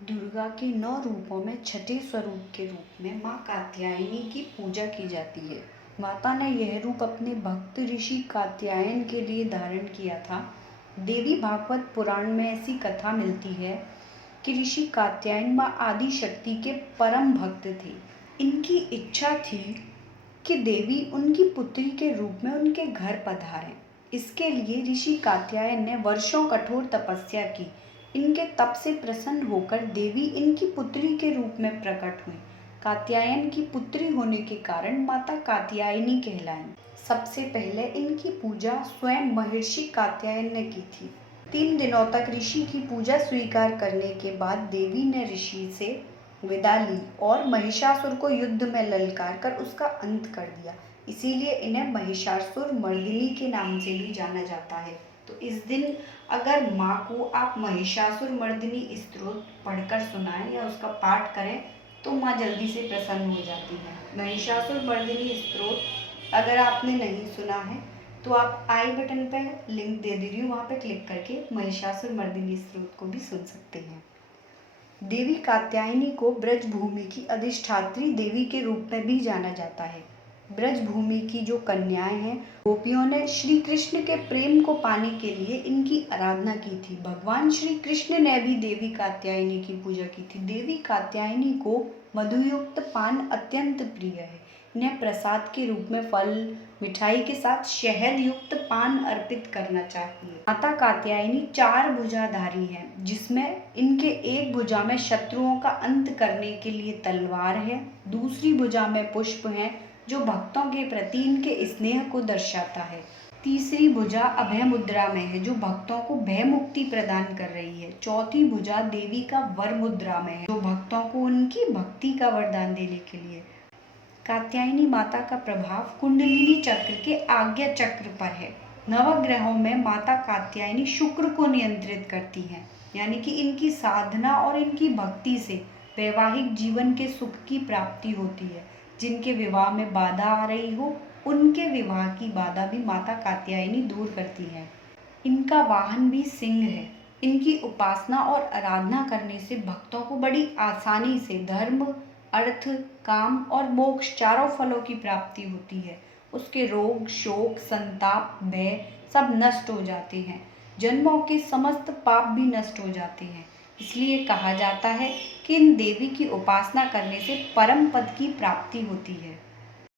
दुर्गा के 9 रूपों में छठे स्वरूप के रूप में माँ कात्यायनी की पूजा की जाती है। माता ने यह रूप अपने भक्त ऋषि कात्यायन के लिए धारण किया था। देवी भागवत पुराण में ऐसी कथा मिलती है कि ऋषि कात्यायन माँ आदि शक्ति के परम भक्त थे। इनकी इच्छा थी कि देवी उनकी पुत्री के रूप में उनके घर पधारें। इसके लिए ऋषि कात्यायन ने वर्षों कठोर तपस्या की। इनके तप से प्रसन्न होकर देवी इनकी पुत्री के रूप में प्रकट हुई। कात्यायन की पुत्री होने के कारण माता कात्यायनी कहलाई। सबसे पहले इनकी पूजा स्वयं महर्षि कात्यायन ने की थी। 3 दिनों तक ऋषि की पूजा स्वीकार करने के बाद देवी ने ऋषि से विदा ली और महिषासुर को युद्ध में ललकार कर उसका अंत कर दिया। इसीलिए इन्हें महिषासुर मर्दिनी के नाम से भी जाना जाता है। तो इस दिन अगर माँ को आप महिषासुर मर्दिनी स्तोत्र पढ़कर सुनाएं या उसका पाठ करें तो माँ जल्दी से प्रसन्न हो जाती है। महिषासुर मर्दिनी स्तोत्र अगर आपने नहीं सुना है तो आप आई बटन पर लिंक दे रही हूँ, वहाँ पे क्लिक करके महिषासुर मर्दिनी स्तोत्र को भी सुन सकते हैं। देवी कात्यायनी को ब्रजभूमि की अधिष्ठात्री देवी के रूप में भी जाना जाता है। ब्रजभूमि की जो कन्याएं हैं, गोपियों ने श्री कृष्ण के प्रेम को पाने के लिए इनकी आराधना की थी। भगवान श्री कृष्ण ने भी देवी कात्यायनी की पूजा की थी। देवी कात्यायनी को मधुयुक्त पान अत्यंत प्रिय है। इन्हें प्रसाद के रूप में फल मिठाई के साथ शहद युक्त पान अर्पित करना चाहिए। माता कात्यायनी 4 भुजाधारी हैं, जिसमें इनके एक भुजा में शत्रुओं का अंत करने के लिए तलवार है, दूसरी भुजा में पुष्प है जो भक्तों के प्रति इनके स्नेह को दर्शाता है, तीसरी भुजा अभय मुद्रा में है जो भक्तों को भय मुक्ति प्रदान कर रही है, चौथी भुजा देवी का वर मुद्रा में है जो भक्तों को उनकी भक्ति का वरदान देने के लिए। कात्यायनी माता का प्रभाव कुंडलिनी चक्र के आज्ञा चक्र पर है। नवग्रहों में माता कात्यायनी शुक्र को नियंत्रित करती हैं, यानी कि इनकी साधना और इनकी भक्ति से वैवाहिक जीवन के सुख की प्राप्ति होती है। जिनके विवाह में बाधा आ रही हो उनके विवाह की बाधा भी माता कात्यायनी दूर करती है। इनका वाहन भी सिंह है। इनकी उपासना और आराधना करने से भक्तों को बड़ी आसानी से धर्म, अर्थ, काम और मोक्ष चारों फलों की प्राप्ति होती है। उसके रोग, शोक, संताप, भय सब नष्ट हो जाते हैं। जन्मों के समस्त पाप भी नष्ट हो जाते हैं। इसलिए कहा जाता है कि इन देवी की उपासना करने से परम पद की प्राप्ति होती है।